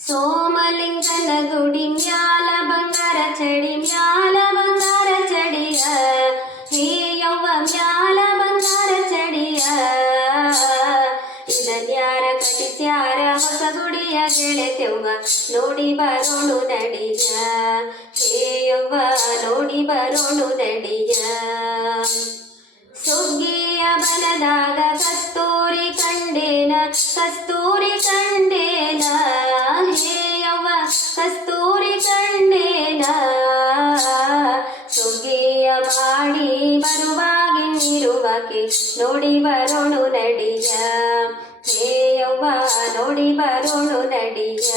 ಸೋಮಲಿಂಗನ ಗುಡಿ ಮ್ಯಾಲ ಬಂಗಾರ ಚಡಿ ಮ್ಯಾಲ ಬಂಗಾರ ಚಡಿಯ ಹೇಯವ್ವ ಮ್ಯಾಲ ಬಂಗಾರ ಚಡಿಯ ಇದನ್ಯಾರ ಕಟ್ಟಿಸ್ಯಾರ ಹೊಸ ಗುಡಿಯ ಗೆಳೆತೆವ್ವ ನೋಡಿ ಬರೋಣು ನಡಿಯ ಹೇಯವ್ವ ನೋಡಿ ಬರೋಣು ನಡಿಯ ಸುಗ್ಗಿಯ ಬನದಾಗ ಕಸ್ತೂರಿ ಕಂಡೇನ ಕಸ್ತೂರಿ ಕಂಡೇನ ಹೇಯವ್ವ ಕಸ್ತೂರಿ ಕಂಡೇನ ಸುಗ್ಗಿಯ ಮಾಡಿ ಬರುವಾಗಿನಿರುವಕ್ಕೆ ನೋಡಿ ಬರೋಣು ನಡಿಯ ಹೇಯವ್ವ ನೋಡಿ ಬರೋಣು ನಡಿಯ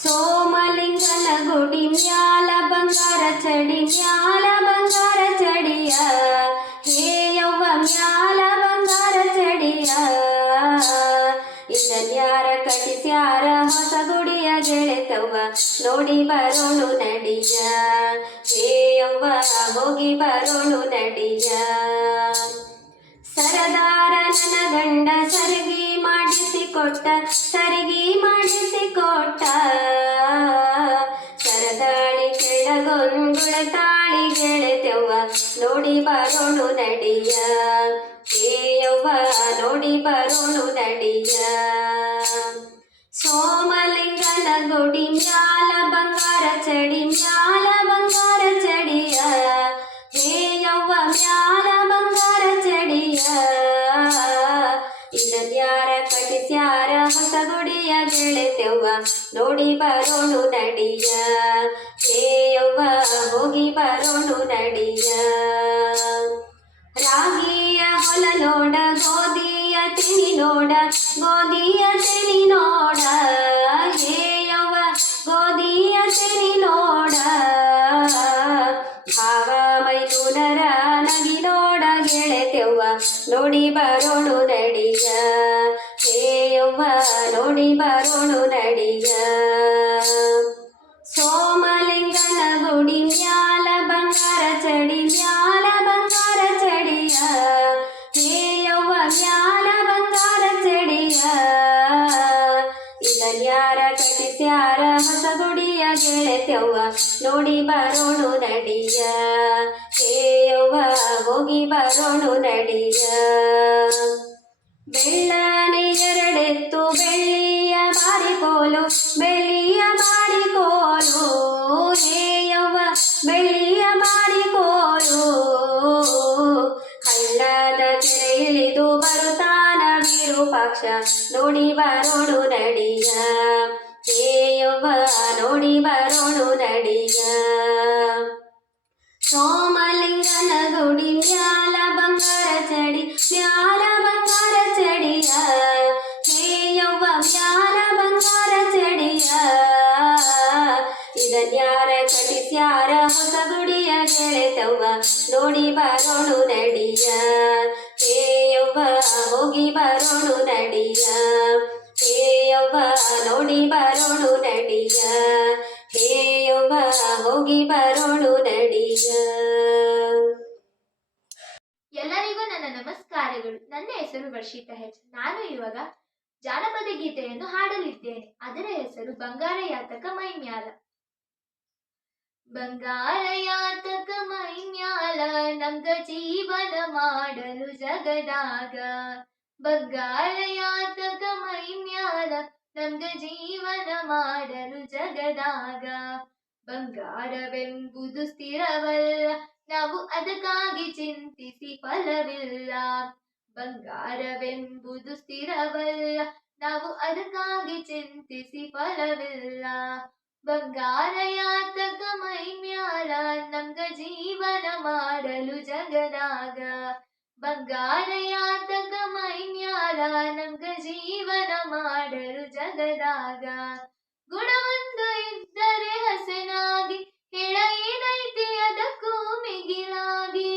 ಸೋಮಲಿಂಗನ ಗುಡಿ ಮ್ಯಾಲ ಬಂಗಾರ ಚಡಿ ಮ್ಯಾಲ ಬಂಗಾರ ಚಡಿಯ ಹೇಯವ್ವ ಮ್ಯಾಲ ಬಂಗಾರ ಚಡಿಯ ಇದನ್ಯಾರ ಕಟ್ಟಿಸ್ಯಾರ ಹೊಸ ಗುಡಿಯ ಗೆಳೆತವ್ವ ನೋಡಿ ಬರೋಣು ನಡಿಯ ಹೇಯವ್ವ ಹೋಗಿ ಬರೋಣು ನಡಿಯ ಸರದಾರ ನನ್ನ ಗಂಡ ಸರಿಗೆ ಮಾಡಿಸಿಕೊಟ್ಟ ಸರಿಗೆ ಮಾಡಿಸಿಕೊಟ್ಟ ಸರದಾಳಿ ಕೆಳಗೊಂಗುಳ ತಾಳಿ ಗೆಳೆತೆವ್ವ ನೋಡಿ ಬರೋಣು ನಡಿಯ ಹೇಯವ್ವ ನೋಡಿ ಬರೋಣು ನಡಿಯ ಸೋಮಲಿಂಗನ ಗುಡಿ ಮ್ಯಾಲ ಬಂಗಾರ ಚಡಿ ಮ್ಯಾಲ ಬಂಗಾರ ಚಡಿಯ ಹೇಯವ್ವ ಮ್ಯಾಲ ಬಂಗಾರ ಚಡಿಯ ಇದನ್ಯಾರ ಕಟ್ಟಿಸ್ಯಾರ ಹೊಸ ಗುಡಿಯ ಗೆಳೆತೆವ್ವ ನೋಡಿ ಬರೋಣು ನಡಿಯ ಹೇಯವ್ವ ಹೋಗಿ ಬರೋಣು ನಡಿಯ ರಾಗಿಯ ಹೊಲ ನೋಡ ಗೋಧಿಯ ತಿನಿ ನೋಡ ಗೋಧಿಯ ತಿನಿ ನೋಡ ಹೇಯವ್ವ ಗೋಧಿಯ ತಿನಿ ನೋಡ ಭಾವ ಮೈದುನರ ನಗಿ ನೋಡ ಗೆಳೆತೆವ್ವ ನೋಡಿ ಬರೋಣು ನಡಿಯ ಹೇಯವ್ವ ನೋಡಿ ಬರೋಣು ನಡಿಯ ಸೋಮಲಿಂಗನ ಗುಡಿ ಮ್ಯಾಲ ಬಂಗಾರ ಚಡಿ ಮ್ಯಾಲ ಬಂಗಾರ ಚಡಿಯ ಹೇಯವ್ವ ಮ್ಯಾಲ ಬಂಗಾರ ಚಡಿಯ ಇದನ್ಯಾರ ಕಟ್ಟಿಸ್ಯಾರ ಹೊಸ ಗುಡಿಯ ಗೆಳೆತೆವ್ವ ನೋಡಿ ಬರೋಣು ನಡಿಯ ಹೇಯವ್ವ ಹೋಗಿ ಬರೋಣು ನಡಿಯ ಬೆಳ್ಳನೆ ಎರಡೆತ್ತು ಬೆಳ್ಳಿಯ ಮಾರಿಕೋಲು ಬೆಳ್ಳಿಯ ಮಾರಿಕೋಲು ಹೇಯವ್ವ ಬೆಳ್ಳಿಯ ಮಾರಿಕೋಲು ಹಳ್ಳದ ಕೆರೆ ಇಳಿದು ಬರುತ್ತಾನ ವಿರೂಪಾಕ್ಷ ನೋಡಿ ಬರೋಣು ನಡಿಯ ಹೇಯವ್ವ ನೋಡಿ ಬರೋಣು ನಡಿಯ ಸೋಮಲಿಂಗನ ಗುಡಿ ಮ್ಯಾಲ ಬಂಗಾರ ಚಡಿ ಮ್ಯಾಲ ಬಂಗಾರ ಚಡಿಯ ಹೇಯವ್ವ ಮ್ಯಾಲ ಬಂಗಾರ ಚಡಿಯ ಇದನ್ಯಾರ ಕಟ್ಟಿಸ್ಯಾರ ಹೊಸ ಗುಡಿಯ ಗೆಳೆತವ್ವ ನೋಡಿ ಬರೋಣು ನಡಿಯ ಹೇಯವ್ವ ಹೋಗಿ ಬರೋಣು ನಡಿಯ ಹೇಯವ್ವ ನೋಡಿ ಬರೋಣು ನಡಿಯ ಹೇಯವ್ವ ಹೋಗಿ ಬರೋಣು ನಡಿಯ. ಎಲ್ಲರಿಗೂ ನನ್ನ ನಮಸ್ಕಾರಗಳು. ನನ್ನ ಹೆಸರು ವರ್ಷಿತಾ ಹೆಚ್. ನಾನು ಇವಾಗ ಜಾನಪದ ಗೀತೆಯನ್ನು ಹಾಡಲಿದ್ದೇನೆ. ಅದರ ಹೆಸರು ಬಂಗಾರ ಯಾತಕ ಮೈಮ್ಯಾಲ. ಬಂಗಾರ ಯಾತಕ ಮೈಮ್ಯಾಲ ನಮ್ಗ ಜೀವನ ಮಾಡಲು ಜಗದಾಗ. ಬಂಗಾರ ಯಾತಕ ಮೈಮ್ಯಾಲ ನಮ್ಗ ಜೀವನ ಮಾಡಲು ಜಗದಾಗ. ಬಂಗಾರವೆಂಬುದು ಸ್ಥಿರವಲ್ಲ, ನಾವು ಅದಕ್ಕಾಗಿ ಚಿಂತಿಸಿ ಫಲವಿಲ್ಲ. ಬಂಗಾರವೆಂಬುದು ಸ್ಥಿರವಲ್ಲ, ನಾವು ಅದಕ್ಕಾಗಿ ಚಿಂತಿಸಿ ಫಲವಿಲ್ಲ. ಬಂಗಾರ ಯಾತಕ ಮೈಮ್ಯಾಲ ನಮ್ಗ ಜೀವನ ಮಾಡಲು ಜಗದಾಗ. ಬಂಗಾರ ಯಾತಕ ಮೈಮ್ಯಾಲ ನಮ್ಗ ಜೀವನ ಮಾಡಲು ಜಗದಾಗ. ಗುಣವೊಂದು ಇದ್ದರೆ ಹಸನಾಗಿ ಹೆಳ ಏನೈತಿ ಅದಕ್ಕೂ ಮಿಗಿಲಾಗಿ.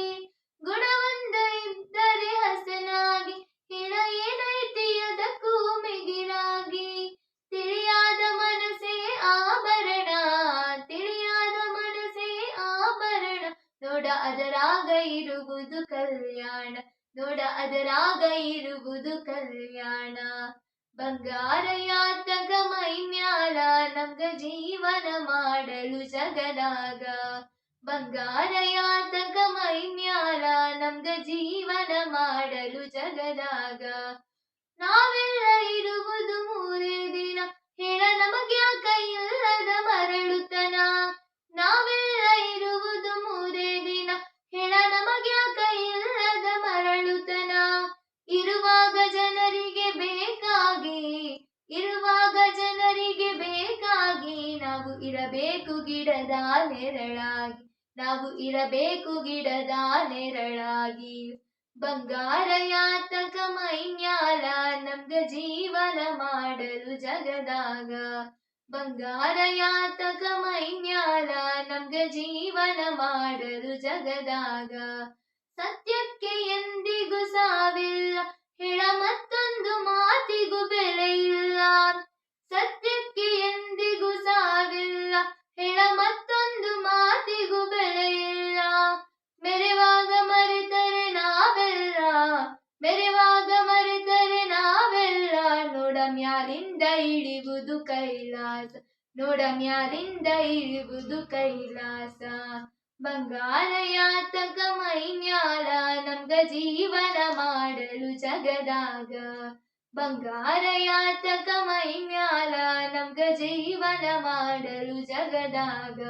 ಗುಣವೊಂದು ಇದ್ದರೆ ಹಸನಾಗಿ ಹೆಳ ಏನೈತಿ ಅದಕ್ಕೂ ಮಿಗಿಲಾಗಿ. ತಿಳಿಯಾದ ಮನಸ್ಸೇ ಆಭರಣ, ತಿಳಿಯಾದ ಮನಸ್ಸೇ ಆಭರಣ. ನೋಡ ಅದರಾಗ ಇರುವುದು ಕಲ್ಯಾಣ, ನೋಡ ಅದರಾಗ ಇರುವುದು ಕಲ್ಯಾಣ. ಬಂಗಾರ ಯಾತಕ ಮೈ ಜೀವನ ಮಾಡಲು ಜಗದಾಗ. ಬಂಗಾರ ಯಾತಕ ಮೈ ಮ್ಯಾಲ ನಮ್ಗ ಜೀವನ ಮಾಡಲು ಜಗದಾಗ. ನಾವೆಲ್ಲ ಇರುವುದು ಮೂರೇ ದಿನ, ಹೇಳ ನಮಗ್ಯಾಕ ಇಲ್ಲದ ಮರಳುತನ. ನಾವೆಲ್ಲ ಇರುವುದು ಮೂರೇ ದಿನ, ಹೇಳ ನಮಗ್ಯಾಕ ಇಲ್ಲದ ಮರಳುತನ. ಇರುವಾಗ ಜನರಿಗೆ ಬೇಕಾಗಿ ನಾವು ಇರಬೇಕು ಗಿಡದ ನೆರಳಾಗಿ. ನಾವು ಇರಬೇಕು ಗಿಡದ ನೆರಳಾಗಿ. ಬಂಗಾರ ಯಾತಕ ಮೈ ಮ್ಯಾಲ ನಮ್ಗ ಜೀವನ ಮಾಡಲು ಜಗದಾಗ. ಬಂಗಾರ ಯಾತಕ ಮೈ ಮ್ಯಾಲ ನಮ್ಗ ಜೀವನ ಮಾಡಲು ಜಗದಾಗ. ಸತ್ಯಕ್ಕೆ ಎಂದಿಗೂ ಸಾವಿಲ್ಲ, ಹೇಳ ಮತ್ತೊಂದು ಮಾತಿಗೂ ಬೆಲೆ ಇಲ್ಲ. ಸತ್ಯಕ್ಕೆ ಎಂದಿಗೂ ಸಾವಿಲ್ಲ, ಹೇಳ ಮತ್ತೊಂದು ಮಾತಿಗೂ ಬೆಲೆ ಇಲ್ಲ. ಮೆರೆವಾಗ ಮರೆತರೆ ನಾವೆಲ್ಲ ನೋಡ ಮ್ಯಾಲಿಂದ ಇಳಿಯುವುದು ಕೈಲಾಸ. ನೋಡ ಮ್ಯಾಲಿಂದ ಇಳಿಯುವುದು ಕೈಲಾಸ. ಬಂಗಾರ ಯಾತಕ ಮೈ ಮ್ಯಾಲ ನಮ್ಗ ಜೀವನ ಮಾಡಲು ಜಗದಾಗ. ಬಂಗಾರ ಯಾತಕ ಮೈ ಮ್ಯಾಲ ನಮ್ಗ ಜೀವನ ಮಾಡಲು ಜಗದಾಗ.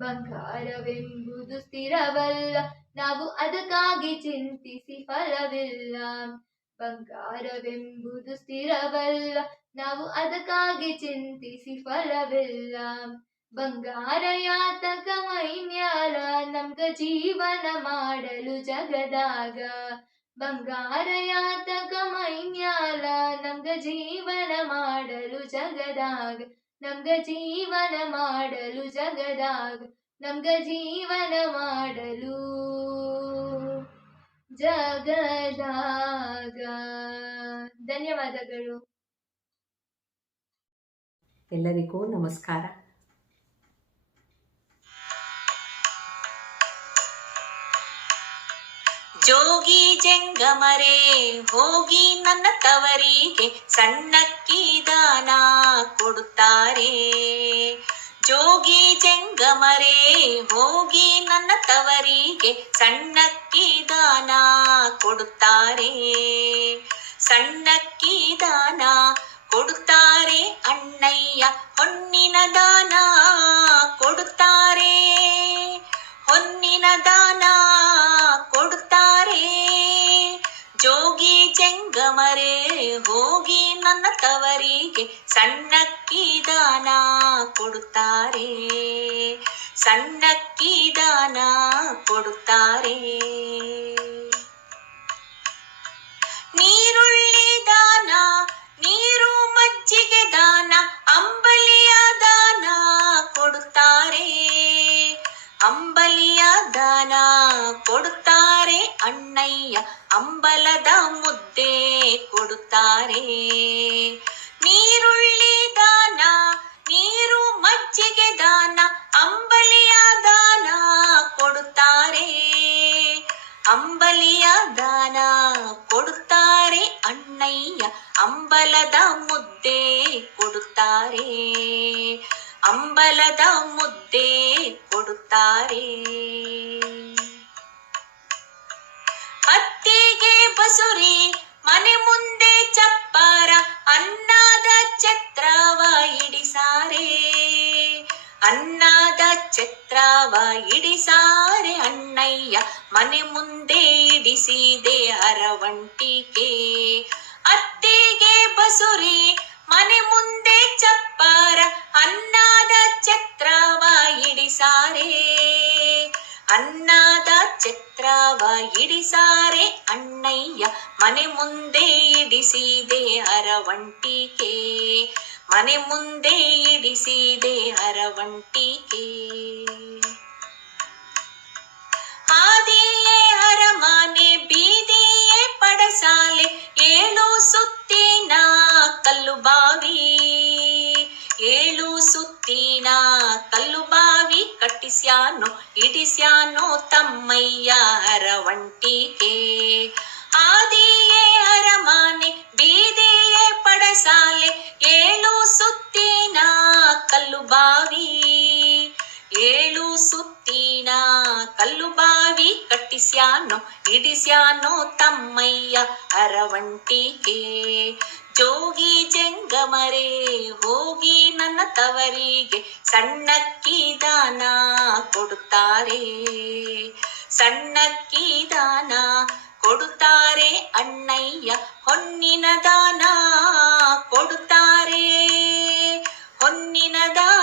ಬಂಗಾರವೆಂಬುದು ಸ್ಥಿರವಲ್ಲ, ನಾವು ಅದಕ್ಕಾಗಿ ಚಿಂತಿಸಿ ಫಲವಿಲ್ಲ. ಬಂಗಾರವೆಂಬುದು ಸ್ಥಿರವಲ್ಲ, ನಾವು ಅದಕ್ಕಾಗಿ ಚಿಂತಿಸಿ ಫಲವಿಲ್ಲ. ಬಂಗಾರ ಯಾತಕ ಮೈ ಮ್ಯಾಲ ನಮ್ಗ ಜೀವನ ಮಾಡಲು ಜಗದಾಗ. ಬಂಗಾರ ಯಾತಕ ಮೈ ಮ್ಯಾಲ ನಮ್ಗ ಜೀವನ ಮಾಡಲು ಜಗದಾಗ. ನಮ್ಗ ಜೀವನ ಮಾಡಲು ಜಗದಾಗ. ನಮ್ಗ ಜೀವನ ಮಾಡಲು ಜಗದಾಗ. ಧನ್ಯವಾದಗಳು. ಎಲ್ಲರಿಗೂ ನಮಸ್ಕಾರ. ಜೋಗಿ ಜಂಗಮರೇ ಹೋಗಿ ನನ್ನ ತವರಿಗೆ ಸಣ್ಣಕ್ಕಿ ದಾನ ಕೊಡುತ್ತಾರೆ. ಜೋಗಿ ಜಂಗಮರೇ ಹೋಗಿ ನನ್ನ ತವರಿಗೆ ಸಣ್ಣಕ್ಕಿ ದಾನ ಕೊಡುತ್ತಾರೆ. ಸಣ್ಣಕ್ಕಿ ದಾನ ಕೊಡುತ್ತಾರೆ ಅಣ್ಣಯ್ಯ, ಹೊನ್ನಿನ ದಾನ ಕೊಡುತ್ತಾರೆ. ಹೊನ್ನಿನ ದಾನ ಕೊಡುತ್ತಾರೆ. ಜೋಗಿ ಜಂಗಮರೇ ಹೋಗಿ ನನ್ನ ತವರಿಗೆ ಸಣ್ಣಕ್ಕಿ ದಾನ ಕೊಡುತ್ತಾರೆ. ಸಣ್ಣಕ್ಕಿ ದಾನ ಕೊಡುತ್ತಾರೆ. ನೀರುಳ್ಳಿ ದಾನ, ನೀರು ಮಜ್ಜಿಗೆ ದಾನ, ಅಂಬಲಿಯ ದಾನ ಕೊಡುತ್ತಾರೆ. ಅಂಬಲಿಯ ದಾನ ಕೊಡುತ್ತಾರೆ ಅಣ್ಣಯ್ಯ, ಅಂಬಲದ ಮುದ್ದೆ ಕೊಡುತ್ತಾರೆ. ನೀರುಳ್ಳಿ ದಾನ, ನೀರು ಮಜ್ಜಿಗೆ ದಾನ, ಅಂಬಲಿಯ ದಾನ ಕೊಡುತ್ತಾರೆ. ಅಂಬಲಿಯ ದಾನ ಕೊಡುತ್ತಾರೆ ಅಣ್ಣಯ್ಯ, ಅಂಬಲದ ಮುದ್ದೆ ಕೊಡುತ್ತಾರೆ. ಅಂಬಲದ ಮುದ್ದೆ ಕೊಡುತ್ತಾರೆ. ಅತ್ತಿಗೆ ಬಸುರಿ ಮನೆ ಮುಂದೆ ಚಪ್ಪರ, ಅನ್ನದ ಛತ್ರವ ಇಡಿಸಾರೆ. ಅನ್ನದ ಛತ್ರವ ಇಡಿಸಾರೆ ಅಣ್ಣಯ್ಯ, ಮನೆ ಮುಂದೆ ಇಡಿಸಿದೆ ಅರವಂಟಿಕೆ. ಅತ್ತಿಗೆ ಬಸುರಿ ಮನೆ ಮುಂದೆ ಚಪ್ಪರ, ಅನ್ನದ ಛತ್ರವ ಇಡಿಸಾರೆ. ಅನ್ನದ ಛತ್ರವ ಇಡಿಸಾರೆ ಅಣ್ಣಯ್ಯ, ಮನೆ ಮುಂದೆ ಇಡಿಸಿದೆ ಅರವಂಟಿಕೆ. ಮನೆ ಮುಂದೆ ಇಡಿಸಿದೆ ಅರವಂಟಿಕೆ. ಆದಿಯೇ ಅರಮನೆ, ಬೀದಿಯೇ ಪಡಸಾಲೆ, 7 ಸುತ್ತಿನ ಕಲ್ಲು ಬಾವಿ. 7 ಸುತ್ತಿನ ಕಲ್ಲು ಬಾವಿ ಕಟ್ಟಿಸ್ಯಾನೋ ಇಡಿಸ್ಯಾನೋ ತಮ್ಮಯ್ಯ ಅರವಂಟಿಕೆ. ಆದಿಯೇ ಅರಮನೆ, ಬೀದಿಯೇ ಪಡಸಾಲೆ, 7 ಸುತ್ತಿನ ಕಲ್ಲು ಬಾವಿ. ಹಿಡಿಸ್ಯಾನೋ ಹಿಡಿಸ್ಯಾನೋ ತಮ್ಮಯ್ಯ ಅರವಂಟಿಗೆ. ಜೋಗಿ ಜಂಗಮರೇ ಹೋಗಿ ನನ್ನ ತವರಿಗೆ ಸಣ್ಣಕ್ಕಿ ದಾನ ಕೊಡುತ್ತಾರೆ. ಸಣ್ಣಕ್ಕಿ ದಾನ ಕೊಡುತ್ತಾರೆ ಅಣ್ಣಯ್ಯ, ಹೊನ್ನಿನ ದಾನ ಕೊಡುತ್ತಾರೆ. ಹೊನ್ನಿನ ದಾನ